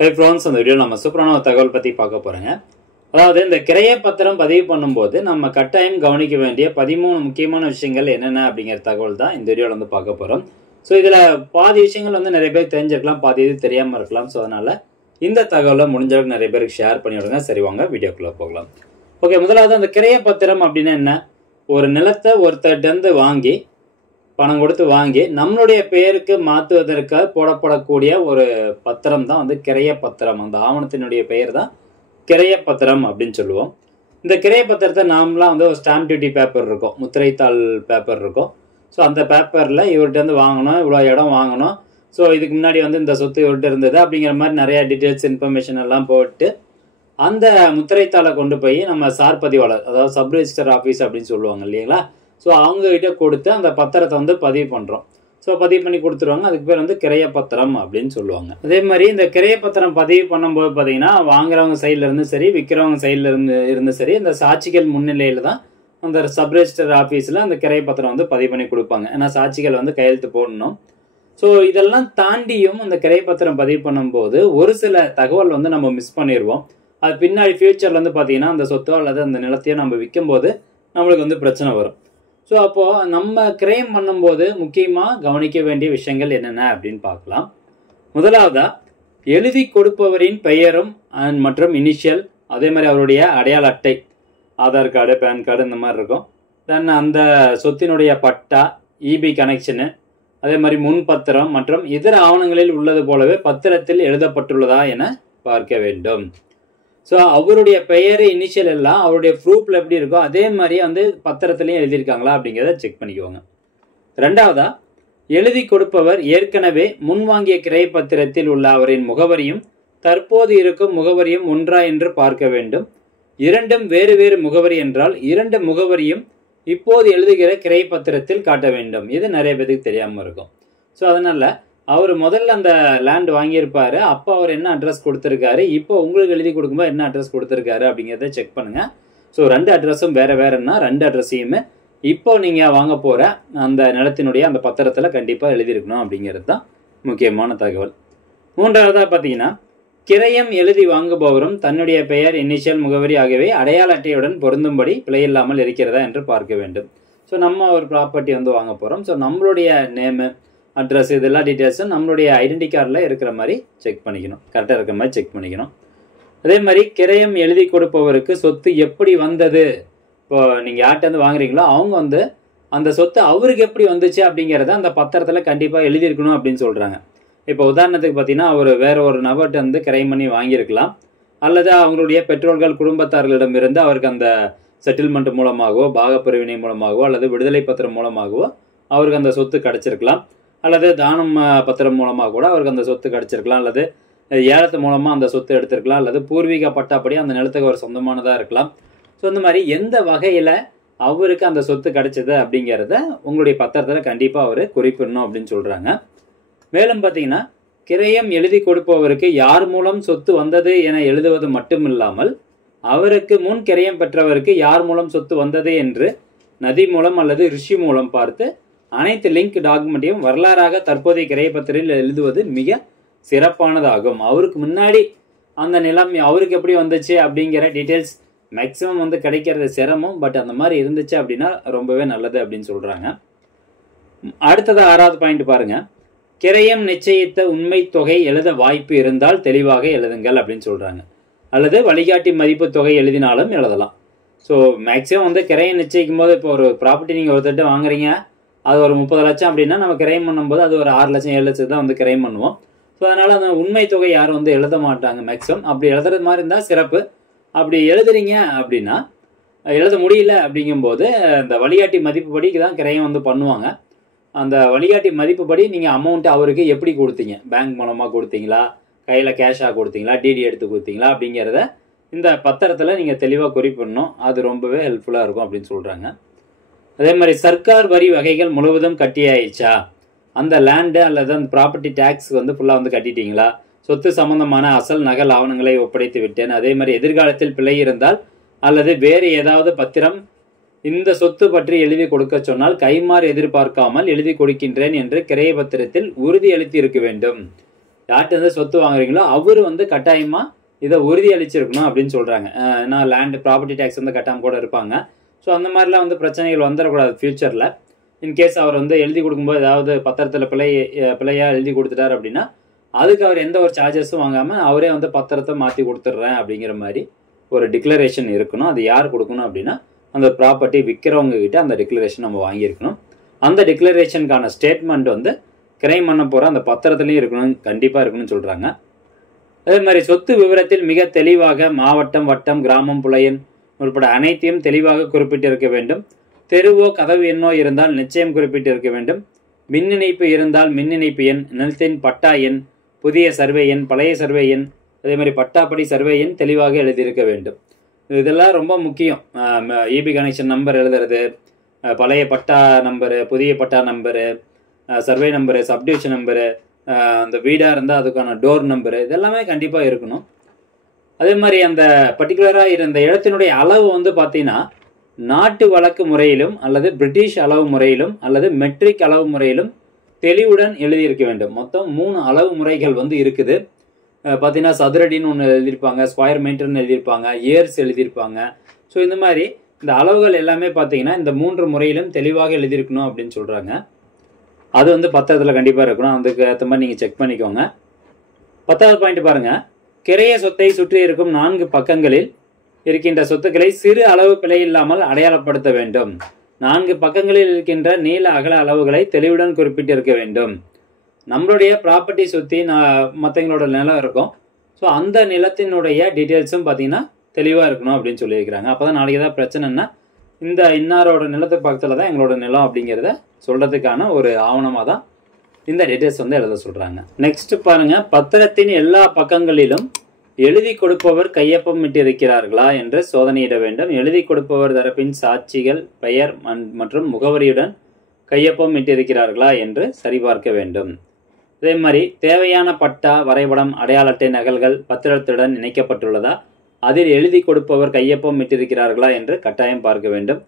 Hey friends, அந்த video நம்ம சூப்பரான ஒரு தகவல் பற்றி பார்க்க போகிறோங்க. அதாவது இந்த கிரைய பத்திரம் பதிவு பண்ணும்போது நம்ம கட்டாயம் கவனிக்க வேண்டிய 13 முக்கியமான விஷயங்கள் என்னென்ன அப்படிங்கிற தகவல் தான் இந்த வீடியோவில் வந்து பார்க்க போகிறோம். ஸோ இதில் பாதி விஷயங்கள் வந்து நிறைய பேர் தெரிஞ்சிருக்கலாம், பாதி இது தெரியாமல் இருக்கலாம். ஸோ அதனால் இந்த தகவலை முடிஞ்ச அளவுக்கு நிறைய பேருக்கு ஷேர் பண்ணி விடுங்க. சரி, வாங்க வீடியோக்குள்ளே போகலாம். ஓகே, முதலாவது அந்த கிரைய பத்திரம் அப்படின்னா என்ன? ஒரு நிலத்தை ஒருத்தர்கிட்ட வாங்கி பணம் கொடுத்து வாங்கி நம்மளுடைய பெயருக்கு மாற்றுவதற்காக போடப்படக்கூடிய ஒரு பத்திரம் தான் வந்து கிரைய பத்திரம். அந்த ஆவணத்தினுடைய பெயர் தான் கிரைய பத்திரம் அப்படின்னு சொல்லுவோம். இந்த கிரைய பத்திரத்தை நாமலாம் வந்து ஒரு ஸ்டாம்ப் டியூட்டி பேப்பர் இருக்கும், முத்திரைத்தாள் பேப்பர் இருக்கும். ஸோ அந்த பேப்பரில் இவர்கிட்ட வாங்கணும், இவ்வளோ இடம் வாங்கணும், ஸோ இதுக்கு முன்னாடி வந்து இந்த சொத்து இவர்கிட்ட இருந்தது அப்படிங்கிற மாதிரி நிறைய டீட்டெயில்ஸ் இன்ஃபர்மேஷன் எல்லாம் போட்டு அந்த முத்திரைத்தாளை கொண்டு போய் நம்ம சார் பதிவாளர், அதாவது சப் ரெஜிஸ்டர் ஆஃபீஸ் அப்படின்னு சொல்லுவாங்க இல்லைங்களா, ஸோ அவங்ககிட்ட கொடுத்து அந்த பத்திரத்தை வந்து பதிவு பண்ணுறோம். ஸோ பதிவு பண்ணி கொடுத்துருவாங்க. அதுக்கு பேர் வந்து கிரைய பத்திரம் அப்படின்னு சொல்லுவாங்க. அதே மாதிரி இந்த கிரைய பத்திரம் பதிவு பண்ணும்போது பார்த்தீங்கன்னா வாங்குறவங்க சைடில் இருந்து சரி, விற்கிறவங்க சைடில் இருந்து சரி, இந்த சாட்சிகள் முன்னிலையில் தான் அந்த சப் ரெஜிஸ்டர் ஆஃபீஸில் அந்த கிரைய பத்திரம் வந்து பதிவு பண்ணி கொடுப்பாங்க. ஏன்னா சாட்சிகள் வந்து கையெழுத்து போடணும். ஸோ இதெல்லாம் தாண்டியும் அந்த கிரைய பத்திரம் பதிவு பண்ணும்போது ஒரு சில தகவல் வந்து நம்ம மிஸ் பண்ணிடுவோம். அது பின்னாடி ஃபியூச்சரில் வந்து பார்த்தீங்கன்னா அந்த சொத்தோ அல்லது அந்த நிலத்தையோ நம்ம விற்கும் போது நம்மளுக்கு வந்து பிரச்சனை வரும். ஸோ அப்போது நம்ம கிரைம் பண்ணும்போது முக்கியமாக கவனிக்க வேண்டிய விஷயங்கள் என்னென்ன அப்படின்னு பார்க்கலாம். முதலாவதாக எழுதி கொடுப்பவரின் பெயரும் மற்றும் இனிஷியல், அதே மாதிரி அவருடைய அடையாள அட்டை, ஆதார் கார்டு, பேன் கார்டு இந்த மாதிரி இருக்கும். தென் அந்த சொத்தினுடைய பட்டா, இபி கனெக்ஷனு, அதே மாதிரி முன்பத்திரம் மற்றும் இதர ஆவணங்களில் உள்ளது போலவே பத்திரத்தில் எழுதப்பட்டுள்ளதா என பார்க்க வேண்டும். ஸோ அவருடைய பெயர், இனிஷியல் எல்லாம் அவருடைய ப்ரூஃபில் எப்படி இருக்கோ அதே மாதிரியே வந்து பத்திரத்துலையும் எழுதியிருக்காங்களா அப்படிங்கிறத செக் பண்ணிக்குவாங்க. ரெண்டாவதா, எழுதி கொடுப்பவர் ஏற்கனவே முன்வாங்கிய கிரைய பத்திரத்தில் உள்ள அவரின் முகவரியும் தற்போது இருக்கும் முகவரியும் ஒன்றா என்று பார்க்க வேண்டும். இரண்டும் வேறு வேறு முகவரி என்றால் இரண்டு முகவரியும் இப்போது எழுதுகிற கிரைய பத்திரத்தில் காட்ட வேண்டும். இது நிறைய பேருக்கு தெரியாமல் இருக்கும். ஸோ அதனால அவர் முதல்ல அந்த லேண்ட் வாங்கியிருப்பாரு, அப்போ அவர் என்ன அட்ரஸ் கொடுத்துருக்காரு, இப்போ உங்களுக்கு எழுதி கொடுக்கும்போது என்ன அட்ரஸ் கொடுத்துருக்காரு அப்படிங்கிறத செக் பண்ணுங்க. ஸோ ரெண்டு அட்ரஸும் வேற வேறன்னா ரெண்டு அட்ரஸையுமே இப்போ நீங்கள் வாங்க போகிற அந்த நிலத்தினுடைய அந்த பத்திரத்தில் கண்டிப்பாக எழுதியிருக்கணும் அப்படிங்கிறது தான் முக்கியமான தகவல். மூன்றாவதாக பார்த்தீங்கன்னா, கிரயம் எழுதி வாங்குபவரும் தன்னுடைய பெயர், இனிஷியல், முகவரி ஆகியவை அடையாள அட்டையுடன் பொருந்தும்படி பிழையில்லாமல் இருக்கிறதா என்று பார்க்க வேண்டும். ஸோ நம்ம ஒரு ப்ராப்பர்ட்டி வந்து வாங்க போகிறோம். ஸோ நம்மளுடைய நேமு, அட்ரஸ், இதெல்லாம் டீட்டெயில்ஸும் நம்மளுடைய ஐடென்டி கார்டில் இருக்கிற மாதிரி செக் பண்ணிக்கணும், கரெக்டாக இருக்கிற மாதிரி செக் பண்ணிக்கணும். அதே மாதிரி கிரயம் எழுதி கொடுப்பவருக்கு சொத்து எப்படி வந்தது, இப்போ நீங்கள் யார்கிட்ட வாங்குறீங்களோ அவங்க வந்து அந்த சொத்து அவருக்கு எப்படி வந்துச்சு அப்படிங்கிறத அந்த பத்திரத்தில் கண்டிப்பாக எழுதியிருக்கணும் அப்படின்னு சொல்கிறாங்க. இப்போ உதாரணத்துக்கு பார்த்தீங்கன்னா, அவர் வேற ஒரு நபர்கிட்ட வந்து கிரைம் பண்ணி வாங்கியிருக்கலாம், அல்லது அவங்களுடைய பெற்றோர்கள் குடும்பத்தார்களிடமிருந்து அவருக்கு அந்த செட்டில்மெண்ட் மூலமாகவோ, பாகப்பிரிவினை மூலமாகவோ, அல்லது விடுதலை பத்திரம் மூலமாகவோ அவருக்கு அந்த சொத்து கிடச்சிருக்கலாம், அல்லது தானம் பத்திரம் மூலமாக கூட அவருக்கு அந்த சொத்து கிடச்சிருக்கலாம், அல்லது ஏலத்து மூலமாக அந்த சொத்து எடுத்திருக்கலாம், அல்லது பூர்வீக பட்டாப்படி அந்த நிலத்துக்கு ஒரு சொந்தமானதாக இருக்கலாம். ஸோ இந்த மாதிரி எந்த வகையில் அவருக்கு அந்த சொத்து கிடைச்சது அப்படிங்கிறத உங்களுடைய பத்திரத்தில் கண்டிப்பாக அவர் குறிப்பிடணும் அப்படின்னு சொல்கிறாங்க. மேலும் பார்த்தீங்கன்னா, கிரயம் எழுதி கொடுப்பவருக்கு யார் மூலம் சொத்து வந்தது என எழுதுவது மட்டும் இல்லாமல் அவருக்கு முன் கிரயம் பெற்றவருக்கு யார் மூலம் சொத்து வந்தது என்று நதி மூலம் அல்லது ரிஷி மூலம் பார்த்து அனைத்து லிங்க் டாக்குமெண்ட்டையும் வரலாறாக தற்போதைய கிரைய பத்திரத்தில் எழுதுவது மிக சிறப்பானதாகும். அவருக்கு முன்னாடி அந்த நிலம் அவருக்கு எப்படி வந்துச்சு அப்படிங்கிற டீட்டெயில்ஸ் மேக்சிமம் வந்து கிடைக்கிறது சிரமம், பட் அந்த மாதிரி இருந்துச்சு அப்படின்னா ரொம்பவே நல்லது அப்படின்னு சொல்கிறாங்க. அடுத்தது 6வது பாயிண்ட் பாருங்க. கிரயம் நிச்சயித்த உண்மை தொகை எழுத வாய்ப்பு இருந்தால் தெளிவாக எழுதுங்கள் அப்படின்னு சொல்கிறாங்க. அல்லது வழிகாட்டி மதிப்பு தொகை எழுதினாலும் எழுதலாம். ஸோ மேக்சிமம் வந்து கிரயம் நிச்சயிக்கும் போது, இப்போ ஒரு ப்ராப்பர்ட்டி நீங்கள் ஒருத்தட்ட வாங்குறீங்க, அது ஒரு 30 லட்சம் அப்படின்னா நம்ம கிரைம் பண்ணும்போது அது ஒரு 6 லட்சம் 7 லட்சம் தான் வந்து கிரைம் பண்ணுவோம். ஸோ அதனால் அந்த உண்மை தொகை யாரும் வந்து எழுத மாட்டாங்க மேக்ஸிமம். அப்படி எழுதுறது மாதிரி இருந்தால் சிறப்பு. அப்படி எழுதுறீங்க அப்படின்னா, எழுத முடியல அப்படிங்கும்போது அந்த வழிகாட்டி மதிப்பு படிக்கு தான் கிரையம் வந்து பண்ணுவாங்க. அந்த வழிகாட்டி மதிப்புப்படி நீங்கள் அமௌண்ட்டு அவருக்கு எப்படி கொடுத்தீங்க, பேங்க் மூலமாக கொடுத்தீங்களா, கையில் கேஷாக கொடுத்தீங்களா, டிடி எடுத்து கொடுத்தீங்களா அப்படிங்கிறத இந்த பத்திரத்தில் நீங்கள் தெளிவாக குறிப்பிடணும். அது ரொம்பவே ஹெல்ப்ஃபுல்லாக இருக்கும் அப்படின்னு சொல்கிறாங்க. அதே மாதிரி சர்க்கார் வரி வகைகள் முழுவதும் கட்டியாயிடுச்சா, அந்த லேண்டு அல்லது அந்த ப்ராப்பர்ட்டி டேக்ஸ் வந்து ஃபுல்லாக வந்து கட்டிட்டீங்களா, சொத்து சம்பந்தமான அசல் நகல் ஆவணங்களை ஒப்படைத்து விட்டேன், அதே மாதிரி எதிர்காலத்தில் பிழை இருந்தால் அல்லது வேறு ஏதாவது பத்திரம் இந்த சொத்து பற்றி எழுதி கொடுக்க சொன்னால் கைமாறு எதிர்பார்க்காமல் எழுதி கொடுக்கின்றேன் என்று கிரைய பத்திரத்தில் உறுதி அளித்து இருக்க வேண்டும். யார்கிட்ட வந்து சொத்து வாங்குறீங்களோ அவர் வந்து கட்டாயமாக இதை உறுதி அளிச்சிருக்கணும் அப்படின்னு சொல்கிறாங்க. ஏன்னா லேண்டு ப்ராப்பர்ட்டி டேக்ஸ் வந்து கட்டாமல் கூட இருப்பாங்க. ஸோ அந்த மாதிரிலாம் வந்து பிரச்சனைகள் வந்துடக்கூடாது ஃப்யூச்சரில். இன்கேஸ் அவர் வந்து எழுதி கொடுக்கும்போது ஏதாவது பத்திரத்தில் பிழையாக எழுதி கொடுத்துட்டார் அப்படின்னா அதுக்கு அவர் எந்த ஒரு சார்ஜஸும் வாங்காமல் அவரே வந்து பத்திரத்தை மாற்றி கொடுத்துட்றேன் அப்படிங்கிற மாதிரி ஒரு டிக்ளரேஷன் இருக்கணும். அது யார் கொடுக்கணும் அப்படின்னா அந்த ப்ராப்பர்ட்டி விற்கிறவங்க கிட்ட அந்த டிக்ளரேஷன் நம்ம வாங்கியிருக்கணும். அந்த டிக்ளரேஷனுக்கான ஸ்டேட்மெண்ட் வந்து கிரைம் பண்ண போகிற அந்த பத்திரத்துலையும் இருக்கணும், கண்டிப்பாக இருக்கணும்னு சொல்கிறாங்க. அதே மாதிரி சொத்து விவரத்தில் மிக தெளிவாக மாவட்டம், வட்டம், கிராமம், புலையன் உட்பட அனைத்தையும் தெளிவாக குறிப்பிட்டிருக்க வேண்டும். தெருவோ கதவு எண்ணோ இருந்தால் நிச்சயம் குறிப்பிட்டிருக்க வேண்டும். மின் இணைப்பு இருந்தால் மின் இணைப்பு எண், நிலத்தின் பட்டா எண், புதிய சர்வே எண், பழைய சர்வே எண், அதே மாதிரி பட்டாப்படி சர்வே எண் தெளிவாக எழுதியிருக்க வேண்டும். இதெல்லாம் ரொம்ப முக்கியம். இபி கனெக்ஷன் நம்பர் எழுதுறது, பழைய பட்டா நம்பரு, புதிய பட்டா number, survey number, subdivision number, அந்த வீடாக இருந்தால் அதுக்கான டோர் நம்பரு, இதெல்லாமே கண்டிப்பாக இருக்கணும். அதே மாதிரி அந்த பர்டிகுலராக இருந்த இடத்தினுடைய அளவு வந்து பார்த்தீங்கன்னா நாட்டு வழக்கு முறையிலும் அல்லது பிரிட்டிஷ் அளவு முறையிலும் அல்லது மெட்ரிக் அளவு முறையிலும் தெளிவுடன் எழுதியிருக்க வேண்டும். மொத்தம் 3 அளவு முறைகள் வந்து இருக்குது. பார்த்தீங்கன்னா சதுரடின்னு ஒன்று எழுதியிருப்பாங்க, ஸ்கொயர் மீட்டர்னு எழுதியிருப்பாங்க, இயர்ஸ் எழுதியிருப்பாங்க. ஸோ இந்த மாதிரி இந்த அளவுகள் எல்லாமே பார்த்தீங்கன்னா இந்த 3 முறையிலும் தெளிவாக எழுதியிருக்கணும் அப்படின்னு சொல்கிறாங்க. அது வந்து பத்திரத்தில் கண்டிப்பாக இருக்கணும். அதுக்கு ஏற்ற மாதிரி நீங்கள் செக் பண்ணிக்கோங்க. 10வது பாயிண்ட் பாருங்கள். கிரைய சொத்தை சுற்றி இருக்கும் 4 பக்கங்களில் இருக்கின்ற சொத்துக்களை சிறு அளவு பிழை இல்லாமல் அடையாளப்படுத்த வேண்டும். 4 பக்கங்களில் இருக்கின்ற நீள அகல அளவுகளை தெளிவுடன் குறிப்பிட்டிருக்க வேண்டும். நம்மளுடைய ப்ராப்பர்ட்டி சுற்றி மற்றவங்களோட நிலம் இருக்கும். ஸோ அந்த நிலத்தினுடைய டீட்டெயில்ஸும் பார்த்தீங்கன்னா தெளிவாக இருக்கணும் அப்படின்னு சொல்லியிருக்கிறாங்க. அப்போ தான் நாளைக்கு ஏதாவது பிரச்சனைன்னா இந்த இன்னாரோட நிலத்து பக்கத்தில் தான் எங்களோட நிலம் அப்படிங்கிறத சொல்கிறதுக்கான ஒரு ஆவணமாக தான் இந்த டீட்டெயில்ஸ் வந்து எழுத சொல்கிறாங்க. நெக்ஸ்ட் பாருங்கள். பத்திரத்தின் எல்லா பக்கங்களிலும் எழுதி கொடுப்பவர் கையொப்பமிட்டிருக்கிறார்களா என்று சோதனையிட வேண்டும். எழுதி கொடுப்பவர் தரப்பின் சாட்சிகள் பெயர் மற்றும் முகவரியுடன் கையொப்பமிட்டிருக்கிறார்களா என்று சரிபார்க்க வேண்டும். அதே மாதிரி தேவையான பட்டா, வரைபடம், அடையாள அட்டை நகல்கள் பத்திரத்துடன் இணைக்கப்பட்டுள்ளதா, அதில் எழுதி கொடுப்பவர் கையொப்பமிட்டிருக்கிறார்களா என்று கட்டாயம் பார்க்க வேண்டும்.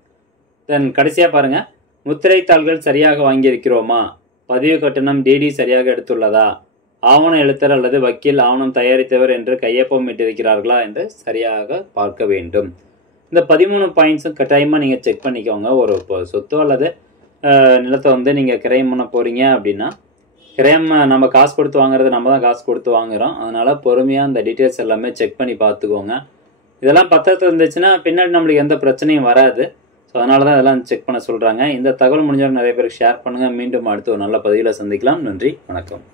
தென் கடைசியாக பாருங்கள். முத்திரைத்தாள்கள் சரியாக வாங்கியிருக்கிறோமா, பதிவு கட்டணம் டிடி சரியாக எடுத்துள்ளதா, ஆவண எழுத்தர் அல்லது வக்கீல் ஆவணம் தயாரித்தவர் என்று கையொப்பமிட்டிருக்கிறார்களா என்று சரியாக பார்க்க வேண்டும். இந்த 13 பாயிண்ட்ஸும் கட்டாயமாக நீங்கள் செக் பண்ணிக்கோங்க. ஒரு சொத்தோ அல்லது நிலத்தை வந்து நீங்கள் கிரயம் பண்ண போகிறீங்க அப்படின்னா, கிரயம் நம்ம காசு கொடுத்து வாங்குறது நம்ம தான் காசு கொடுத்து வாங்குகிறோம். அதனால் பொறுமையாக அந்த டீட்டெயில்ஸ் எல்லாமே செக் பண்ணி பார்த்துக்கோங்க. இதெல்லாம் பத்திரத்தில் இருந்துச்சுன்னா பின்னாடி நம்மளுக்கு எந்த பிரச்சனையும் வராது. ஸோ அதனால தான் இதெல்லாம் செக் பண்ண சொல்கிறாங்க. இந்த தகவல் முடிஞ்சவங்க நிறைய பேருக்கு ஷேர் பண்ணுங்கள். மீண்டும் அடுத்து ஒரு நல்ல பதிவில் சந்திக்கலாம். நன்றி, வணக்கம்.